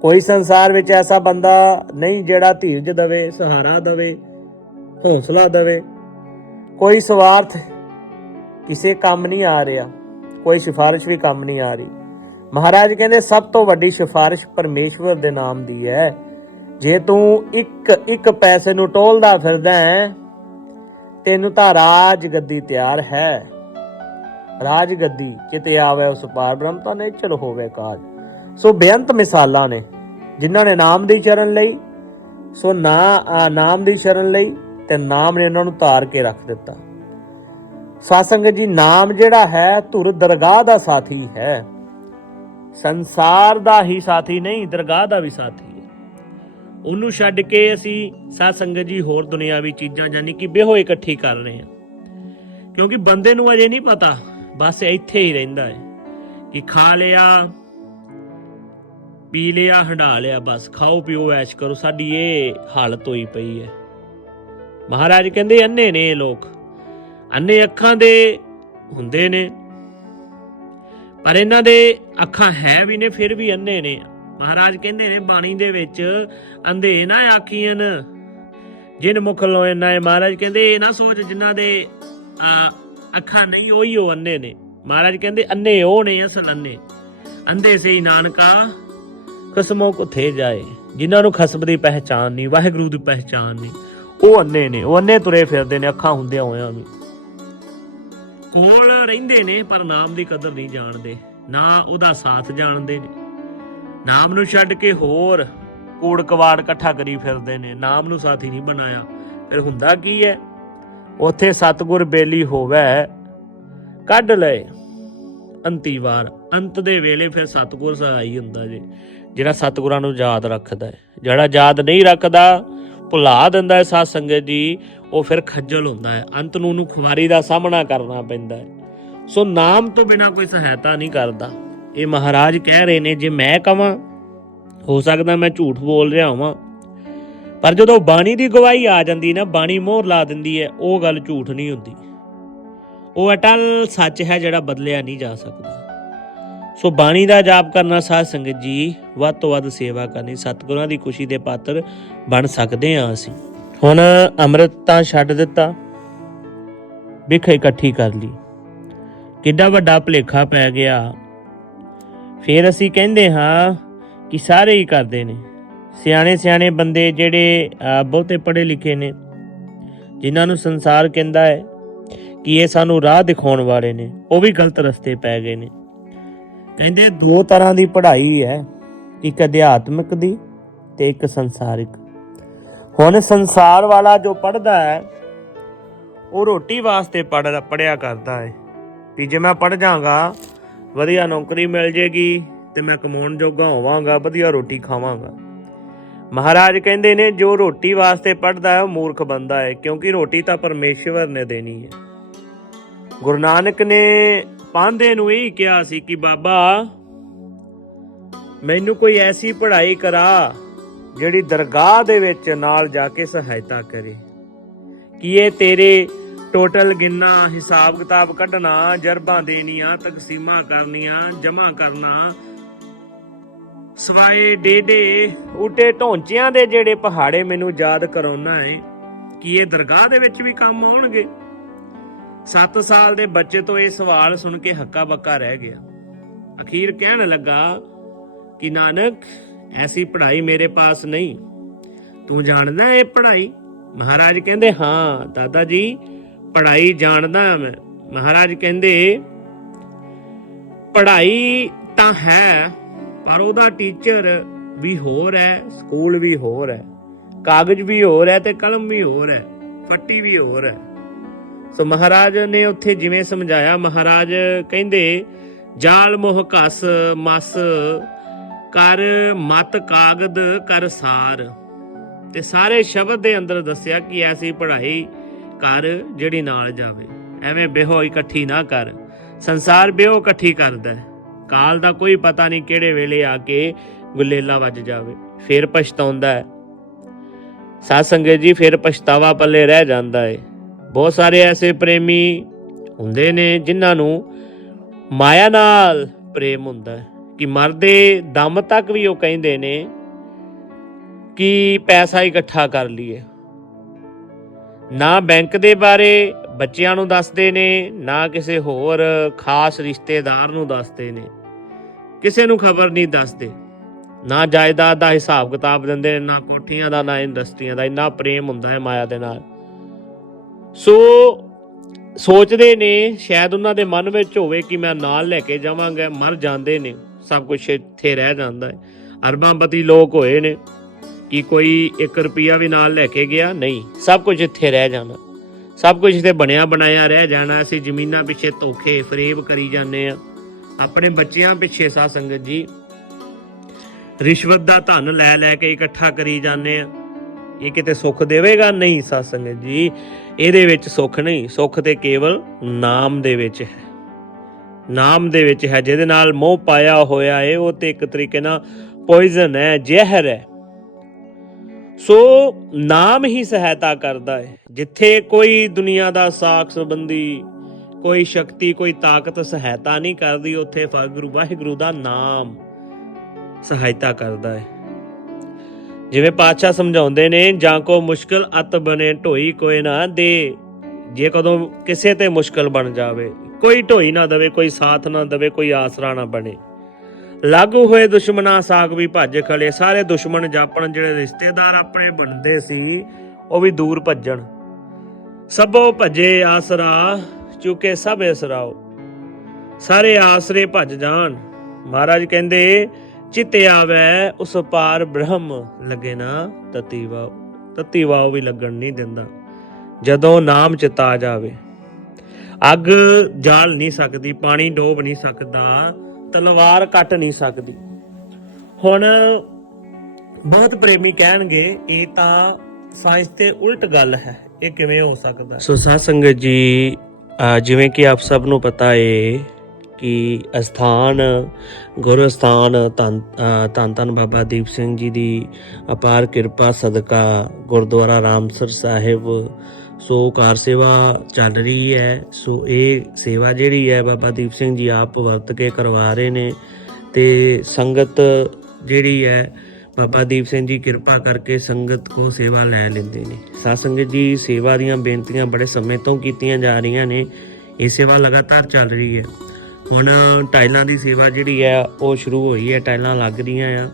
ਕੋਈ ਸੰਸਾਰ ਵਿੱਚ ਐਸਾ ਬੰਦਾ ਨਹੀਂ ਜਿਹੜਾ ਧੀਰਜ ਦਵੇ ਸਹਾਰਾ ਦਵੇ ਹੌਸਲਾ ਦਵੇ। ਕੋਈ ਸਵਾਰਥ ਕਿਸੇ ਕੰਮ ਨਹੀਂ ਆ ਰਿਹਾ। ਕੋਈ ਸਿਫਾਰਿਸ਼ ਵੀ ਕੰਮ ਨਹੀਂ ਆ ਰਹੀ। ਮਹਾਰਾਜ ਕਹਿੰਦੇ ਸਭ ਤੋਂ ਵੱਡੀ ਸਿਫਾਰਿਸ਼ ਪਰਮੇਸ਼ਵਰ ਦੇ ਨਾਮ ਦੀ ਹੈ। ਜੇ ਤੂੰ ਇੱਕ ਇੱਕ ਪੈਸੇ ਨੂੰ ਟੋਲਦਾ ਫਿਰਦਾ ਹੈ ਤੈਨੂੰ ਤਾਂ ਰਾਜ ਗੱਦੀ ਤਿਆਰ ਹੈ। ਰਾਜ ਗੱਦੀ, ਕਿਤੇ ਆਵੇ ਉਸ ਪਾਰ ਬ੍ਰਹਮ ਤਾਂ ਨਹੀਂ ਹੋਵੇ ਕਾਜ। ਸੋ ਬੇਅੰਤ ਮਿਸਾਲਾਂ ਨੇ, ਜਿਨ੍ਹਾਂ ਨੇ ਨਾਮ ਦੀ ਚਰਨ ਲਈ। ਸੋ ਨਾ ਨਾਮ ਦੀ ਸ਼ਰਨ ਲਈ ਤੇ ਨਾਮ ਨੇ ਉਹਨਾਂ ਨੂੰ ਧਾਰ ਕੇ ਰੱਖ ਦਿੱਤਾ। ਸਾਸੰਗ ਜੀ, ਨਾਮ ਜਿਹੜਾ ਹੈ, ਧੁਰ ਦਰਗਾਹ ਦਾ ਸਾਥੀ ਹੈ। ਸੰਸਾਰ ਦਾ ਹੀ ਸਾਥੀ ਨਹੀਂ, ਦਰਗਾਹ ਦਾ ਵੀ ਸਾਥੀ। ਉਹਨੂੰ ਛੱਡ ਕੇ ਅਸੀਂ ਸਾਧ ਸੰਗਤ ਜੀ ਹੋਰ ਦੁਨਿਆਵੀ ਚੀਜ਼ਾਂ ਜਾਨੀ ਕਿ ਬੇਹੋ ਇਕੱਠੀ ਕਰ ਰਹੇ ਹਾਂ। ਕਿਉਂਕਿ ਬੰਦੇ ਨੂੰ ਅਜੇ ਨਹੀਂ ਪਤਾ, ਬਸ ਇੱਥੇ ਹੀ ਰਹਿੰਦਾ ਹੈ ਕਿ ਖਾ ਲਿਆ, ਪੀ ਲਿਆ, ਹੰਡਾ ਲਿਆ, ਬਸ ਖਾਓ, ਪੀਓ, ਐਸ਼ ਕਰੋ, ਸਾਡੀ ਇਹ ਹਾਲਤ ਹੋਈ ਪਈ ਹੈ। ਮਹਾਰਾਜ ਕਹਿੰਦੇ ਅੰਨੇ ਨੇ ਇਹ ਲੋਕ ਅੰਨੇ ਅੱਖਾਂ ਦੇ ਹੁੰਦੇ ਨੇ, ਪਰ ਇਹਨਾਂ ਦੇ ਅੱਖਾਂ ਹੈ ਵੀ ਨੇ, ਫਿਰ ਵੀ ਅੰਨੇ ਨੇ। ਮਹਾਰਾਜ ਕਹਿੰਦੇ ਨੇ ਬਾਣੀ ਦੇ ਵਿੱਚ ਅੰਧੇ ਨਾ ਆਖੀਆਂ ਜਿਨ ਮੁਖ ਲੋਏ ਨਾ ਮਹਾਰਾਜ ਕਹਿੰਦੇ ਇਹ ਨਾ ਸੋਚ ਜਿਨ੍ਹਾਂ ਦੇ ਅੱਖਾਂ ਨਹੀਂ, ਉਹੀ ਉਹ ਅੰਨੇ ਨੇ। ਮਹਾਰਾਜ ਕਹਿੰਦੇ ਅੰਨੇ ਉਹ ਨੇ, ਅਸਲ ਅੰਨੇ। ਅੰਧੇ ਸੇ ਹੀ ਨਾਨਕਾ ਖਸਮੋਂ ਕੁਥੇ ਜਾਏ। ਜਿਨ੍ਹਾਂ ਨੂੰ ਖਸਮ ਦੀ ਪਹਿਚਾਨ ਨਹੀਂ, ਵਾਹਿਗੁਰੂ ਦੀ ਪਹਿਚਾਨ ਨਹੀਂ, ਉਹ ਅੰਨੇ ਨੇ। ਉਹ ਅੰਨੇ ਤੁਰੇ ਫਿਰਦੇ ਨੇ, ਅੱਖਾਂ ਹੁੰਦਿਆਂ ਹੋਇਆਂ ਵੀ। ਕੋਲ ਰਹਿੰਦੇ ਨੇ, ਪਰ ਨਾਮ ਦੀ ਕਦਰ ਨਹੀਂ ਜਾਣਦੇ। ਨਾ ਉਹਦਾ ਸਾਥ ਜਾਣਦੇ ਨੇ। ਨਾਮ ਨੂੰ ਛੱਡ ਕੇ ਹੋਰ ਕੂੜ ਕਵਾੜ ਇਕੱਠਾ ਕਰੀ ਫਿਰਦੇ ਨੇ, ਨਾਮ ਨੂੰ ਸਾਥੀ ਨਹੀਂ ਬਣਾਇਆ। ਫਿਰ ਹੁੰਦਾ ਕੀ ਹੈ ਉਥੇ ਸਤਗੁਰ ਬੇਲੀ ਹੋਵੇ, ਕੱਢ ਲਏ ਅੰਤੀ ਵਾਰ, ਅੰਤ ਦੇ ਵੇਲੇ ਫਿਰ ਸਤਗੁਰ ਸਹਾਈ ਹੁੰਦਾ ਜੀ, ਜਿਹੜਾ ਸਤਗੁਰਾਂ ਨੂੰ ਯਾਦ ਰੱਖਦਾ ਹੈ ਜਿਹੜਾ ਯਾਦ ਨਹੀਂ ਰੱਖਦਾ, ਭੁਲਾ ਦਿੰਦਾ ਹੈ ਸਾਧ ਸੰਗਤ ਜੀ, ਉਹ ਫਿਰ ਖੱਜਲ ਹੁੰਦਾ ਹੈ ਅੰਤ ਨੂੰ ਉਹਨੂੰ ਖੁਮਾਰੀ ਦਾ ਸਾਹਮਣਾ ਕਰਨਾ ਪੈਂਦਾ ਹੈ ਸੋ ਨਾਮ ਤੋਂ ਬਿਨਾ ਕੋਈ ਸਹਾਇਤਾ ਨਹੀਂ ਕਰਦਾ। ਇਹ ਮਹਾਰਾਜ ਕਹਿ ਰਹੇ ਨੇ, ਜੇ ਮੈਂ ਕਵਾਂ, ਹੋ ਸਕਦਾ ਮੈਂ ਝੂਠ ਬੋਲ ਰਿਹਾ ਹਾਂ ਪਰ ਜਦੋਂ ਬਾਣੀ ਦੀ ਗਵਾਹੀ ਆ ਜਾਂਦੀ ਨਾ, ਬਾਣੀ ਮੋਹਰ ਲਾ ਦਿੰਦੀ ਹੈ, ਉਹ ਗੱਲ ਝੂਠ ਨਹੀਂ ਹੁੰਦੀ। ਉਹ ਅਟਲ ਸੱਚ ਹੈ ਜਿਹੜਾ ਬਦਲਿਆ ਨਹੀਂ ਜਾ ਸਕਦਾ। ਸੋ ਬਾਣੀ ਦਾ ਜਾਪ ਕਰਨਾ ਸਾਧ ਸੰਗਤ ਜੀ, ਵੱਧ ਤੋਂ ਵੱਧ ਸੇਵਾ ਕਰਨੀ, ਸਤਿਗੁਰਾਂ ਦੀ ਖੁਸ਼ੀ ਦੇ ਪਾਤਰ ਬਣ ਸਕਦੇ ਹਾਂ ਅਸੀਂ। ਹੁਣ ਅੰਮ੍ਰਿਤ ਤਾਂ ਛੱਡ ਦਿੱਤਾ ਵਿਖ ਇਕੱਠੀ ਕਰ ਲਈ। ਕਿੱਡਾ ਵੱਡਾ ਭਲੇਖਾ ਪੈ ਗਿਆ। ਫਿਰ ਅਸੀਂ ਕਹਿੰਦੇ ਹਾਂ ਕਿ ਸਾਰੇ ਹੀ ਕਰਦੇ ਨੇ। ਸਿਆਣੇ ਸਿਆਣੇ ਬੰਦੇ ਜਿਹੜੇ ਬਹੁਤੇ ਪੜ੍ਹੇ ਲਿਖੇ ਨੇ, ਜਿਨ੍ਹਾਂ ਨੂੰ ਸੰਸਾਰ ਕਹਿੰਦਾ ਹੈ ਕਿ ਇਹ ਸਾਨੂੰ ਰਾਹ ਦਿਖਾਉਣ ਵਾਲੇ ਨੇ, ਉਹ ਵੀ ਗਲਤ ਰਸਤੇ ਪੈ ਗਏ ਨੇ। ਕਹਿੰਦੇ ਦੋ ਤਰ੍ਹਾਂ ਦੀ ਪੜ੍ਹਾਈ ਹੈ, ਇੱਕ ਅਧਿਆਤਮਿਕ ਦੀ ਤੇ ਇੱਕ ਸੰਸਾਰਿਕ। ਹੁਣ ਸੰਸਾਰ ਵਾਲਾ ਜੋ ਪੜ੍ਹਦਾ ਹੈ, ਉਹ ਰੋਟੀ ਵਾਸਤੇ ਪੜ੍ਹ ਪੜਿਆ ਕਰਦਾ ਹੈ। ਵੀ ਜੇ ਮੈਂ ਪੜ੍ਹ ਜਾਗਾ ਵਧੀਆ ਨੌਕਰੀ ਮਿਲ ਜੇਗੀ ਤੇ ਮੈਂ ਕਮਾਉਣ ਜੋਗਾ ਹੋਵਾਂਗਾ, ਵਧੀਆ ਰੋਟੀ ਖਾਵਾਂਗਾ। ਮਹਾਰਾਜ ਕਹਿੰਦੇ ਨੇ, ਜੋ ਰੋਟੀ ਵਾਸਤੇ ਪੜਦਾ ਹੈ, ਉਹ ਮੂਰਖ ਬੰਦਾ ਹੈ, ਕਿਉਂਕਿ ਰੋਟੀ ਤਾਂ ਪਰਮੇਸ਼ਵਰ ਨੇ ਦੇਣੀ ਹੈ। ਗੁਰੂ ਨਾਨਕ ਨੇ ਪਾਂਦੇ ਨੂੰ ਇਹ ਕਿਹਾ ਸੀ ਕਿ, ਬਾਬਾ, ਮੈਨੂੰ ਕੋਈ ਐਸੀ ਪੜ੍ਹਾਈ ਕਰਾ, ਜਿਹੜੀ ਦਰਗਾਹ ਦੇ ਵਿੱਚ ਨਾਲ ਜਾ ਕੇ ਸਹਾਇਤਾ ਕਰੇ, ਕਿ ਇਹ ਤੇਰੇ ਟੋਟਲ ਗਿਣਨਾ, ਹਿਸਾਬ ਕਿਤਾਬ ਕੱਢਣਾ, ਜਰਬਾਂ ਦੇਣੀਆਂ, ਤਕਸੀਮਾਂ ਕਰਨੀਆਂ ਜਮਾ ਕਰਨਾ। ਸਵਾਏ ਡੇਡੇ ਉਟੇ ਢੋਂਚਿਆਂ ਦੇ ਜਿਹੜੇ ਪਹਾੜੇ ਮੈਨੂੰ ਯਾਦ ਕਰਾਉਣਾ ਹੈ ਕਿ ਇਹ ਦਰਗਾਹ ਦੇ ਵਿੱਚ ਵੀ ਕੰਮ ਆਉਣਗੇ? 7 ਸਾਲ ਦੇ ਬੱਚੇ ਤੋਂ ਇਹ ਸਵਾਲ ਸੁਣ ਕੇ ਹੱਕਾ ਬੱਕਾ ਰਹਿ ਗਿਆ। ਅਖੀਰ ਕਹਿਣ ਲੱਗਾ ਕਿ ਨਾਨਕ, ਐਸੀ ਪੜ੍ਹਾਈ ਮੇਰੇ ਪਾਸ ਨਹੀਂ। ਤੂੰ ਜਾਣਦਾ ਇਹ ਪੜ੍ਹਾਈ? ਮਹਾਰਾਜ ਕਹਿੰਦੇ, ਹਾਂ, ਦਾਦਾ ਜੀ ਪੜ੍ਹਾਈ ਜਾਣਦਾ ਮੈਂ। ਮਹਾਰਾਜ ਕਹਿੰਦੇ, ਪੜ੍ਹਾਈ ਤਾਂ ਹੈ, ਪਰ ਉਹਦਾ ਟੀਚਰ ਵੀ ਹੋਰ ਹੈ ਸਕੂਲ ਵੀ ਹੋਰ ਹੈ। ਕਾਗਜ਼ ਵੀ ਹੋਰ ਹੈ ਤੇ ਕਲਮ ਵੀ ਹੋਰ ਹੈ, ਫੱਟੀ ਵੀ ਹੋਰ ਹੈ। ਸੋ ਮਹਾਰਾਜ ਨੇ ਉੱਥੇ ਜਿਵੇਂ ਸਮਝਾਇਆ, ਮਹਾਰਾਜ ਕਹਿੰਦੇ, ਜਾਲ ਮੋਹ ਕਸ ਮਸ ਕਰ ਮਤ ਕਾਗਦ ਕਰ ਸਾਰ। ਤੇ ਸਾਰੇ ਸ਼ਬਦ ਦੇ ਅੰਦਰ ਦੱਸਿਆ ਕਿ ਐਸੀ ਪੜ੍ਹਾਈ ਕਰ ਜਿਹੜੀ ਨਾਲ ਜਾਵੇ। ਐਵੇਂ ਬਿਹੋ ਇਕੱਠੀ ਨਾ ਕਰ। ਸੰਸਾਰ ਬਿਹੋ ਇਕੱਠੀ ਕਰਦਾ ਹੈ। ਕਾਲ ਦਾ ਕੋਈ ਪਤਾ ਨਹੀਂ ਕਿਹੜੇ ਵੇਲੇ ਆ ਕੇ ਗੁਲੇਲਾ ਵੱਜ ਜਾਵੇ। ਫਿਰ ਪਛਤਾਉਂਦਾ ਹੈ। ਸਾਧ ਸੰਗਤ ਜੀ, ਫਿਰ ਪਛਤਾਵਾ ਪੱਲੇ ਰਹਿ ਜਾਂਦਾ ਏ। ਬਹੁਤ ਸਾਰੇ ਐਸੇ ਪ੍ਰੇਮੀ ਹੁੰਦੇ ਨੇ ਜਿਨ੍ਹਾਂ ਨੂੰ ਮਾਇਆ ਨਾਲ ਪ੍ਰੇਮ ਹੁੰਦਾ ਹੈ। ਕਿ ਮਰਦੇ ਦਮ ਤੱਕ ਵੀ ਉਹ ਕਹਿੰਦੇ ਨੇ ਕਿ ਪੈਸਾ ਇਕੱਠਾ ਕਰ ਲਈਏ। ਨਾ ਬੈਂਕ ਦੇ ਬਾਰੇ ਬੱਚਿਆਂ ਨੂੰ ਦੱਸਦੇ ਨੇ, ਨਾ ਕਿਸੇ ਹੋਰ ਖਾਸ ਰਿਸ਼ਤੇਦਾਰ ਨੂੰ ਦੱਸਦੇ ਨੇ। ਕਿਸੇ ਨੂੰ ਖਬਰ ਨਹੀਂ ਦੱਸਦੇ। ਨਾ ਜਾਇਦਾਦ ਦਾ ਹਿਸਾਬ ਕਿਤਾਬ ਦਿੰਦੇ ਨੇ, ਨਾ ਕੋਠੀਆਂ ਦਾ, ਨਾ ਇੰਡਸਟਰੀਆਂ ਦਾ, ਇੰਨਾ ਪ੍ਰੇਮ ਹੁੰਦਾ ਹੈ ਮਾਇਆ ਦੇ ਨਾਲ। ਸੋ ਸੋਚਦੇ ਨੇ, ਸ਼ਾਇਦ ਉਹਨਾਂ ਦੇ ਮਨ ਵਿੱਚ ਹੋਵੇ ਕਿ ਮੈਂ ਨਾਲ ਲੈ ਕੇ ਜਾਵਾਂਗਾ, ਮਰ ਜਾਂਦੇ ਨੇ, ਸਭ ਕੁਝ ਇੱਥੇ ਰਹਿ ਜਾਂਦਾ ਹੈ। ਅਰਬਾਂਪਤੀ ਲੋਕ ਹੋਏ ਨੇ। ਕਿ ਕੋਈ 1 ਰੁਪਿਆ ਵੀ ਨਾਲ ਲੈ ਕੇ ਗਿਆ? ਨਹੀਂ। ਸਭ ਕੁਝ ਇੱਥੇ ਰਹਿ ਜਾਣਾ। ਸਭ ਕੁਝ ਇੱਥੇ ਬਣਿਆ ਬਣਾਇਆ ਰਹਿ ਜਾਣਾ। ਅਸੀਂ ਜ਼ਮੀਨਾਂ ਪਿੱਛੇ ਧੋਖੇ, ਫਰੇਬ ਕਰੀ ਜਾਂਦੇ ਆ ਆਪਣੇ ਬੱਚਿਆਂ ਪਿੱਛੇ ਸਾਧ ਸੰਗਤ ਜੀ। ਰਿਸ਼ਵਤ ਦਾ ਧਨ ਲੈ ਲੈ ਕੇ ਇਕੱਠਾ ਕਰੀ ਜਾਂਦੇ ਆ ਇਹ ਕਿਤੇ ਸੁੱਖ ਦੇਵੇਗਾ? ਨਹੀਂ ਸਾਧ ਸੰਗਤ ਜੀ। ਇਹਦੇ ਵਿੱਚ ਸੁੱਖ ਨਹੀਂ। ਸੁੱਖ ਤੇ ਕੇਵਲ ਨਾਮ ਦੇ ਵਿੱਚ ਹੈ। ਨਾਮ ਦੇ ਵਿੱਚ ਹੈ। ਜਿਹਦੇ ਨਾਲ ਮੋਹ ਪਾਇਆ ਹੋਇਆ ਹੈ ਉਹ ਤੇ ਇੱਕ ਤਰੀਕੇ ਨਾਲ ਪੋਇਜ਼ਨ ਹੈ, ਜ਼ਹਿਰ ਹੈ। ਸੋ ਨਾਮ ਹੀ ਸਹਾਇਤਾ ਕਰਦਾ ਹੈ ਜਿੱਥੇ ਕੋਈ ਦੁਨੀਆ ਦਾ ਸਾਖ ਸੰਬੰਧੀ, ਕੋਈ ਸ਼ਕਤੀ, ਕੋਈ ਤਾਕਤ ਸਹਾਇਤਾ ਨਹੀਂ ਕਰਦੀ, ਉੱਥੇ ਵਾਹਿਗੁਰੂ ਵਾਹਿਗੁਰੂ ਦਾ ਨਾਮ ਸਹਾਇਤਾ ਕਰਦਾ ਹੈ ਜਿਵੇਂ ਪਾਤਸ਼ਾਹ ਸਮਝਾਉਂਦੇ ਨੇ, ਜਾਂ ਕੋ ਮੁਸ਼ਕਲ ਅਤ ਬਨੇ ਢੋਈ ਕੋਈ ਨਾ ਦੇ, ਜੇ ਕਦੋਂ ਕਿਸੇ ਤੇ ਮੁਸ਼ਕਲ ਬਣ ਜਾਵੇ, ਕੋਈ ਢੋਈ ਨਾ ਦਵੇ, ਕੋਈ ਸਾਥ ਨਾ ਦਵੇ, ਕੋਈ ਆਸਰਾ ਨਾ ਬਣੇ। ਲਾਗੂ ਹੋਏ ਦੁਸ਼ਮਣਾ ਸਾਗ ਵੀ ਭੱਜ ਖਲੇ ਸਾਰੇ ਦੁਸ਼ਮਣ ਜਾਪਣ ਜਿਹੜੇ ਰਿਸ਼ਤੇਦਾਰ ਆਪਣੇ ਬਣਦੇ ਸੀ, ਉਹ ਵੀ ਦੂਰ ਭੱਜਣ। ਸਭੋ ਭੱਜੇ ਆਸਰਾ, ਚੁਕੇ ਸਭ ਇਸਰਾਓ। ਸਾਰੇ ਆਸਰੇ ਭੱਜ ਜਾਣ। ਮਹਾਰਾਜ ਕਹਿੰਦੇ, ਚਿਤ ਆਵੇ, ਉਸ ਪਾਰ ਬ੍ਰਹਮ ਲਗੇ ਨਾ, ਤਤੀ ਵਾਓ ਤਤੀ ਵਾਓ ਵੀ ਲੱਗਣ ਨਹੀਂ ਦਿੰਦਾ, ਜਦੋਂ ਨਾਮ ਚਿਤਾ ਆ ਜਾਵੇ। ਅੱਗ ਜਾਲ ਨਹੀਂ ਸਕਦੀ, ਪਾਣੀ ਡੋਬ ਨਹੀਂ ਸਕਦਾ। ਤਲਵਾਰ ਕੱਟ ਨਹੀਂ ਸਕਦੀ। ਹੁਣ ਬਹੁਤ ਪ੍ਰੇਮੀ ਕਹਿਣਗੇ, ਇਹ ਤਾਂ ਸਾਇੰਸ ਤੇ ਉਲਟ ਗੱਲ ਹੈ, ਇਹ ਕਿਵੇਂ ਹੋ ਸਕਦਾ? ਸੋ ਸਾਧ ਸੰਗਤ ਜੀ ਜਿਵੇਂ ਕਿ ਆਪ ਸਭ ਨੂੰ ਪਤਾ ਏ ਕਿ ਅਸਥਾਨ ਗੁਰੂ ਅਸਥਾਨ ਧੰਨ ਅਹ ਧੰਨ ਧੰਨ ਬਾਬਾ ਦੀਪ ਸਿੰਘ ਜੀ ਦੀ ਅਪਾਰ ਕਿਰਪਾ ਸਦਕਾ ਗੁਰਦੁਆਰਾ ਰਾਮਸਰ ਸਾਹਿਬ ਸੋ ਕਾਰ ਸੇਵਾ ਚੱਲ ਰਹੀ ਹੈ। ਸੋ ਇਹ ਸੇਵਾ ਜਿਹੜੀ ਹੈ ਬਾਬਾ ਦੀਪ ਸਿੰਘ ਜੀ ਆਪ ਵਰਤ ਕੇ ਕਰਵਾ ਰਹੇ ਨੇ ਤੇ ਸੰਗਤ ਜਿਹੜੀ ਹੈ, ਬਾਬਾ ਦੀਪ ਸਿੰਘ ਜੀ ਕਿਰਪਾ ਕਰਕੇ ਸੰਗਤ ਕੋ ਸੇਵਾ ਲੈ ਲੈਂਦੇ ਨੇ। ਸਾਧ ਸੰਗਤ ਜੀ ਸੇਵਾ ਦੀਆਂ ਬੇਨਤੀਆਂ ਬੜੇ ਸਮੇਂ ਤੋਂ ਕੀਤੀਆਂ ਜਾ ਰਹੀਆਂ ਨੇ। ਇਹ ਸੇਵਾ ਲਗਾਤਾਰ ਚੱਲ ਰਹੀ ਹੈ। ਹੁਣ ਟਾਈਲਾਂ ਦੀ ਸੇਵਾ ਜਿਹੜੀ ਹੈ, ਉਹ ਸ਼ੁਰੂ ਹੋਈ ਹੈ। ਟਾਈਲਾਂ ਲੱਗ ਰਹੀਆਂ ਆ।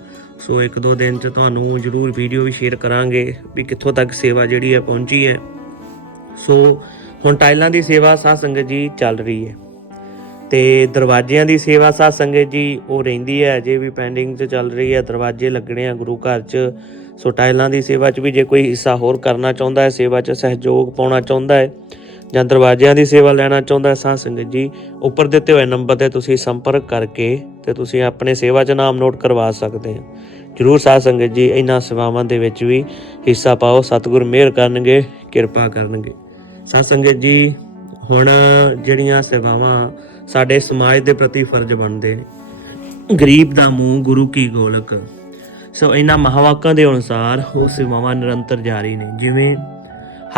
ਸੋ ਇੱਕ ਦੋ ਦਿਨ ਚ ਤੁਹਾਨੂੰ ਜਰੂਰ ਵੀਡੀਓ ਵੀ ਸ਼ੇਅਰ ਕਰਾਂਗੇ ਵੀ ਕਿੱਥੋਂ ਤੱਕ ਸੇਵਾ ਜਿਹੜੀ ਹੈ ਪਹੁੰਚੀ ਹੈ। ਸੋ ਹੁਣ ਟਾਈਲਾਂ ਦੀ ਸੇਵਾ ਸਾਧ ਸੰਗਤ ਜੀ ਚੱਲ ਰਹੀ ਹੈ। ਤੇ ਦਰਵਾਜ਼ਿਆਂ ਦੀ ਸੇਵਾ ਸਾਧ ਸੰਗਤ ਜੀ ਉਹ ਰਹਿੰਦੀ ਹੈ, ਅਜੇ ਵੀ ਪੈਂਡਿੰਗ 'ਚ ਚੱਲ ਰਹੀ ਹੈ, ਦਰਵਾਜ਼ੇ ਲੱਗਣੇ ਆ ਗੁਰੂ ਘਰ 'ਚ। ਸੋ ਟਾਈਲਾਂ ਦੀ ਸੇਵਾ 'ਚ ਵੀ ਜੇ ਕੋਈ ਹਿੱਸਾ ਹੋਰ ਕਰਨਾ ਚਾਹੁੰਦਾ ਹੈ, ਸੇਵਾ 'ਚ ਸਹਿਯੋਗ ਪਾਉਣਾ ਚਾਹੁੰਦਾ ਹੈ ਜਾਂ ਦਰਵਾਜ਼ਿਆਂ ਦੀ ਸੇਵਾ ਲੈਣਾ ਚਾਹੁੰਦਾ ਹੈ, ਸਾਧ ਸੰਗਤ ਜੀ, ਉੱਪਰ ਦਿੱਤੇ ਹੋਏ ਨੰਬਰ ਤੇ ਤੁਸੀਂ ਸੰਪਰਕ ਕਰਕੇ ਤੇ ਤੁਸੀਂ ਆਪਣੇ ਸੇਵਾ 'ਚ ਨਾਮ ਨੋਟ ਕਰਵਾ ਸਕਦੇ ਹੋ। ਜਰੂਰ ਸਾਧ ਸੰਗਤ ਜੀ, ਇਹਨਾਂ ਸੇਵਾਵਾਂ ਦੇ ਵਿੱਚ ਵੀ ਹਿੱਸਾ ਪਾਓ, ਸਤਿਗੁਰ ਮਿਹਰ ਕਰਨਗੇ, ਕਿਰਪਾ ਕਰਨਗੇ। ਸਾਧ ਸੰਗਤ ਜੀ, ਹੁਣ ਜਿਹੜੀਆਂ ਸੇਵਾਵਾਂ ਸਾਡੇ ਸਮਾਜ ਦੇ ਪ੍ਰਤੀ ਫਰਜ਼ ਬਣਦੇ ਨੇ। ਗਰੀਬ ਦਾ ਮੂੰਹ ਗੁਰੂ ਕੀ ਗੋਲਕ? ਸੋ ਇਹਨਾਂ ਮਹਾਵਾਕਾਂ ਦੇ ਅਨੁਸਾਰ ਉਹ ਸੇਵਾਵਾਂ ਨਿਰੰਤਰ ਜਾਰੀ ਨੇ। ਜਿਵੇਂ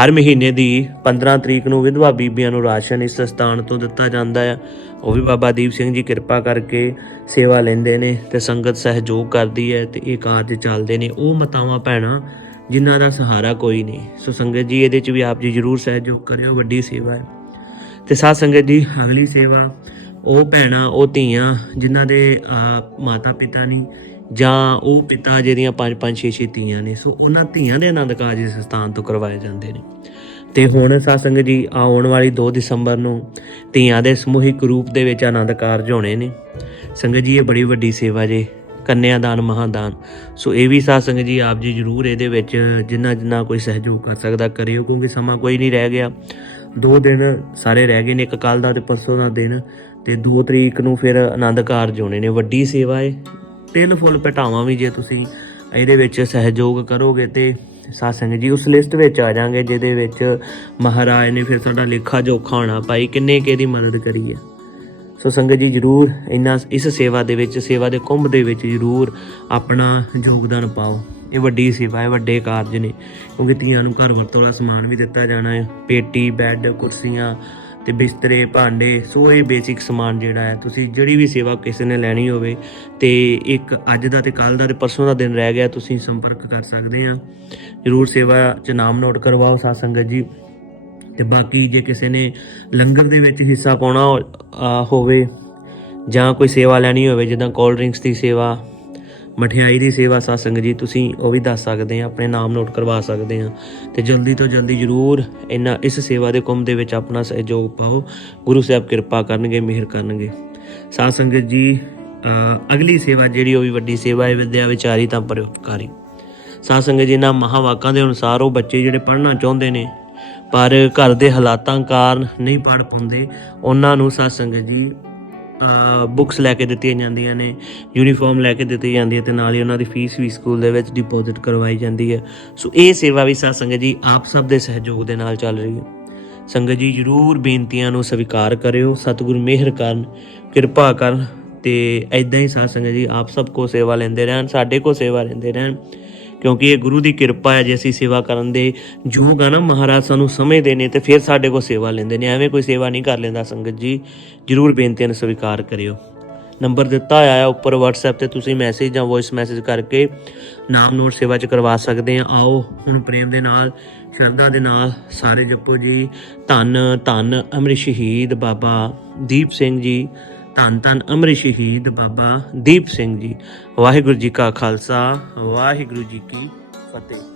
ਹਰ ਮਹੀਨੇ ਦੀ 15 ਤਰੀਕ ਨੂੰ ਵਿਧਵਾ ਬੀਬੀਆਂ ਨੂੰ ਰਾਸ਼ਨ ਇਸ ਸਥਾਨ ਤੋਂ ਦਿੱਤਾ ਜਾਂਦਾ ਹੈ ਉਹ ਵੀ ਬਾਬਾ ਦੀਪ ਸਿੰਘ ਜੀ ਕਿਰਪਾ ਕਰਕੇ ਸੇਵਾ ਲੈਂਦੇ ਨੇ ਤੇ ਸੰਗਤ ਸਹਿਯੋਗ ਕਰਦੀ ਹੈ ਤੇ ਇਹ ਕਾਰਜ ਚੱਲਦੇ ਨੇ। ਉਹ ਮਤਾਵਾਂ, ਭੈਣਾਂ ਜਿਨ੍ਹਾਂ ਦਾ ਸਹਾਰਾ ਕੋਈ ਨਹੀਂ। ਸੋ ਸੰਗਤ ਜੀ, ਇਹਦੇ ਚ ਵੀ ਆਪ ਜੀ ਜਰੂਰ ਸਹਿਯੋਗ ਕਰਿਓ, ਵੱਡੀ ਸੇਵਾ ਹੈ। ਤੇ ਸਾਧ ਸੰਗਤ ਜੀ, ਅਗਲੀ ਸੇਵਾ, ਉਹ ਭੈਣਾਂ, ਉਹ ਧੀਆਂ, ਜਿਨ੍ਹਾਂ ਦੇ ਮਾਤਾ ਪਿਤਾ ਨਹੀਂ, ਜਾਂ ਉਹ ਪਿਤਾ ਜਿਹਦੀਆਂ ਪੰਜ ਪੰਜ, ਛੇ ਛੇ ਧੀਆਂ ਨੇ। ਸੋ ਉਹਨਾਂ ਧੀਆਂ ਦੇ ਆਨੰਦ ਕਾਰਜ ਇਸ ਸਥਾਨ ਤੋਂ ਕਰਵਾਏ ਜਾਂਦੇ ਨੇ। ਤੇ ਹੁਣ ਸਾਧ ਸੰਗਤ ਜੀ, ਆਉਣ ਵਾਲੀ 2 ਦਸੰਬਰ ਨੂੰ ਧੀਆਂ ਦੇ ਸਮੂਹਿਕ ਰੂਪ ਦੇ ਵਿੱਚ ਆਨੰਦ ਕਾਰਜ ਹੋਣੇ ਨੇ। ਸੰਗਤ ਜੀ, ਇਹ ਬੜੀ ਵੱਡੀ ਸੇਵਾ ਜੇ। ਕੰਨਿਆਦਾਨ ਮਹਾਦਾਨ ਸੋ ਇਹ ਵੀ ਸਾਧ ਸੰਗਤ ਜੀ ਆਪ ਜੀ ਜਰੂਰ ਇਹਦੇ ਵਿੱਚ ਜਿੰਨਾ ਜਿੰਨਾ ਕੋਈ ਸਹਿਯੋਗ ਕਰ ਸਕਦਾ, ਕਰਿਓ, ਕਿਉਂਕਿ ਸਮਾਂ ਕੋਈ ਨਹੀਂ ਰਹਿ ਗਿਆ। ਦੋ ਦਿਨ ਸਾਰੇ ਰਹਿ ਗਏ ਨੇ, ਇੱਕ ਕੱਲ ਦਾ ਤੇ ਪਰਸੋਂ ਦਾ ਦਿਨ। ਤੇ 2 ਤਰੀਕ ਨੂੰ ਫਿਰ ਆਨੰਦ ਕਾਰਜ ਹੋਣੇ ਨੇ। ਵੱਡੀ ਸੇਵਾ ਏ। ਤਿਲ ਫੁੱਲ ਪਟਾਵਾਂ ਵੀ ਜੇ ਤੁਸੀਂ ਇਹਦੇ ਵਿੱਚ ਸਹਿਯੋਗ ਕਰੋਗੇ ਤੇ ਸਾਧ ਸੰਗਤ ਜੀ ਉਸ ਲਿਸਟ ਵਿੱਚ ਆ ਜਾਾਂਗੇ, ਜਿਹਦੇ ਵਿੱਚ ਮਹਾਰਾਜ ਨੇ ਫਿਰ ਸਾਡਾ ਲੇਖਾ ਜੋਖਾ ਹੋਣਾ। ਭਾਈ ਕਿੰਨੇ ਕਿਹਦੀ ਮਦਦ ਕਰੀ ਹੈ ਸੋ ਸੰਗਤ ਜੀ ਜਰੂਰ ਇਹਨਾਂ ਇਸ ਸੇਵਾ ਦੇ ਵਿੱਚ, ਸੇਵਾ ਦੇ ਕੁੰਭ ਦੇ ਵਿੱਚ ਜਰੂਰ ਆਪਣਾ ਯੋਗਦਾਨ ਪਾਓ। ਇਹ ਵੱਡੀ ਸੇਵਾ ਹੈ, ਵੱਡੇ ਕਾਰਜ ਨੇ। ਕਿਉਂਕਿ ਧੀਆਂ ਨੂੰ ਘਰ ਵਰਤੋਂ ਵਾਲਾ ਸਮਾਨ ਵੀ ਦਿੱਤਾ ਜਾਣਾ ਹੈ। ਪੇਟੀ, ਬੈੱਡ, ਕੁਰਸੀਆਂ ਤੇ ਬਿਸਤਰੇ, ਭਾਂਡੇ, ਸੋ ਇਹ ਬੇਸਿਕ ਸਮਾਨ ਜਿਹੜਾ ਹੈ, ਤੁਸੀਂ ਜਿਹੜੀ ਵੀ ਸੇਵਾ ਕਿਸੇ ਨੇ ਲੈਣੀ ਹੋਵੇ ਤੇ ਇੱਕ ਅੱਜ ਦਾ ਤੇ ਕੱਲ ਦਾ ਤੇ ਪਰਸੋਂ ਦਾ ਦਿਨ ਰਹਿ ਗਿਆ, ਤੁਸੀਂ ਸੰਪਰਕ ਕਰ ਸਕਦੇ ਆ ਜਰੂਰ ਸੇਵਾ ਚ ਨਾਮ ਨੋਟ ਕਰਵਾਓ, ਸਾਧ ਸੰਗਤ ਜੀ। ਤੇ ਬਾਕੀ ਜੇ ਕਿਸੇ ਨੇ ਲੰਗਰ ਦੇ ਵਿੱਚ ਹਿੱਸਾ ਪਾਉਣਾ ਹੋਵੇ ਜਾਂ ਕੋਈ ਸੇਵਾ ਲੈਣੀ ਹੋਵੇ, ਜਿੱਦਾਂ ਕੋਲਡ ਡਰਿੰਕਸ ਦੀ ਸੇਵਾ, ਮਠਿਆਈ ਦੀ ਸੇਵਾ ਸਾਧ ਜੀ, ਤੁਸੀਂ ਉਹ ਵੀ ਦੱਸ ਸਕਦੇ ਆ, ਆਪਣੇ ਨਾਮ ਨੋਟ ਕਰਵਾ ਸਕਦੇ ਆ। ਤੇ ਜਲਦੀ ਤੋਂ ਜਲਦੀ ਜਰੂਰ ਇਹਨਾਂ ਇਸ ਸੇਵਾ ਦੇ ਕੁੰਭ ਦੇ ਵਿੱਚ ਆਪਣਾ ਸਹਿਯੋਗ ਪਾਓ। ਗੁਰੂ ਸਾਹਿਬ ਕਿਰਪਾ ਕਰਨਗੇ, ਮਿਹਰ ਕਰਨਗੇ। ਸਾਧ ਜੀ ਅਗਲੀ ਸੇਵਾ ਜਿਹੜੀ ਉਹ ਵੀ ਵੱਡੀ ਸੇਵਾ ਹੈ, ਵਿਦਿਆ ਵਿਚਾਰੀ ਤਾਂ ਪਰਉਪਕਾਰੀ। ਸਾਧ ਜੀ, ਇਹਨਾਂ ਮਹਾਵਾਕਾਂ ਦੇ ਅਨੁਸਾਰ ਉਹ ਬੱਚੇ ਜਿਹੜੇ ਪੜ੍ਹਨਾ ਚਾਹੁੰਦੇ ਨੇ ਪਰ ਘਰ ਦੇ ਹਾਲਾਤਾਂ ਕਾਰਨ ਨਹੀਂ ਪੜ੍ਹ ਪਾਉਂਦੇ। ਉਹਨਾਂ ਨੂੰ ਸਾਧ ਜੀ ਬੁੱਕਸ ਲੈ ਕੇ ਦਿੱਤੀਆਂ ਜਾਂਦੀਆਂ ਨੇ ਯੂਨੀਫਾਰਮ ਲੈ ਕੇ ਦਿੱਤੀ ਜਾਂਦੀ ਹੈ ਤੇ ਨਾਲ ਹੀ ਉਹਨਾਂ ਦੀ ਫੀਸ ਵੀ ਸਕੂਲ ਦੇ ਵਿੱਚ ਡਿਪੋਜ਼ਿਟ ਕਰਵਾਈ ਜਾਂਦੀ ਹੈ। ਸੋ ਇਹ ਸੇਵਾ ਵੀ ਸਾਧ ਜੀ ਆਪ ਸਭ ਦੇ ਸਹਿਯੋਗ ਦੇ ਨਾਲ ਚੱਲ ਰਹੀ ਹੈ। ਸੰਗਤ ਜੀ, ਜਰੂਰ ਬੇਨਤੀਆਂ ਨੂੰ ਸਵੀਕਾਰ ਕਰਿਓ। ਸਤਿਗੁਰ ਮਿਹਰ ਕਰਨ, ਕਿਰਪਾ ਕਰਨ ਤੇ ਐਦਾਂ ਹੀ ਸਾਧ ਸੰਗਤ ਜੀ ਆਪ ਸਭ ਕੋ ਸੇਵਾ ਲੈਂਦੇ ਰਹਿਣ, ਸਾਡੇ ਕੋ ਸੇਵਾ ਲੈਂਦੇ ਰਹਿਣ। ਕਿਉਂਕਿ ਇਹ ਗੁਰੂ ਦੀ ਕਿਰਪਾ ਹੈ ਜੇ ਅਸੀਂ ਸੇਵਾ ਕਰਨ ਦੇ ਯੋਗ ਆ ਨਾ, ਮਹਾਰਾਜ ਸਾਨੂੰ ਸਮਝਦੇ ਨੇ ਤੇ ਫਿਰ ਸਾਡੇ ਕੋਲ ਸੇਵਾ ਲੈਂਦੇ ਨੇ। ਐਵੇਂ ਕੋਈ ਸੇਵਾ ਨਹੀਂ ਕਰ ਲੈਂਦਾ ਸੰਗਤ ਜੀ। ਜਰੂਰ ਬੇਨਤੀਆਂ ਨੂੰ ਸਵੀਕਾਰ ਕਰਿਓ। ਨੰਬਰ ਦਿੱਤਾ ਹੋਇਆ ਹੈ ਉੱਪਰ WhatsApp ਤੇ ਤੁਸੀਂ ਮੈਸੇਜ ਜਾਂ ਵੌਇਸ ਮੈਸੇਜ ਕਰਕੇ ਨਾਮ ਨੋਟ ਸੇਵਾ ਚ ਕਰਵਾ ਸਕਦੇ ਆ। ਆਓ ਹੁਣ ਪ੍ਰੇਮ ਦੇ ਨਾਲ, ਸ਼ਰਧਾ ਦੇ ਨਾਲ ਸਾਰੇ ਜਪੋ ਜੀ। ਧੰਨ ਧੰਨ ਅਮਰ ਸ਼ਹੀਦ ਬਾਬਾ ਦੀਪ ਸਿੰਘ ਜੀ। ਧੰਨ ਧੰਨ ਅਮਰ ਸ਼ਹੀਦ ਬਾਬਾ ਦੀਪ ਸਿੰਘ ਜੀ। ਵਾਹਿਗੁਰੂ ਜੀ ਕਾ ਖਾਲਸਾ, ਵਾਹਿਗੁਰੂ ਜੀ ਕੀ ਫਤਿਹ।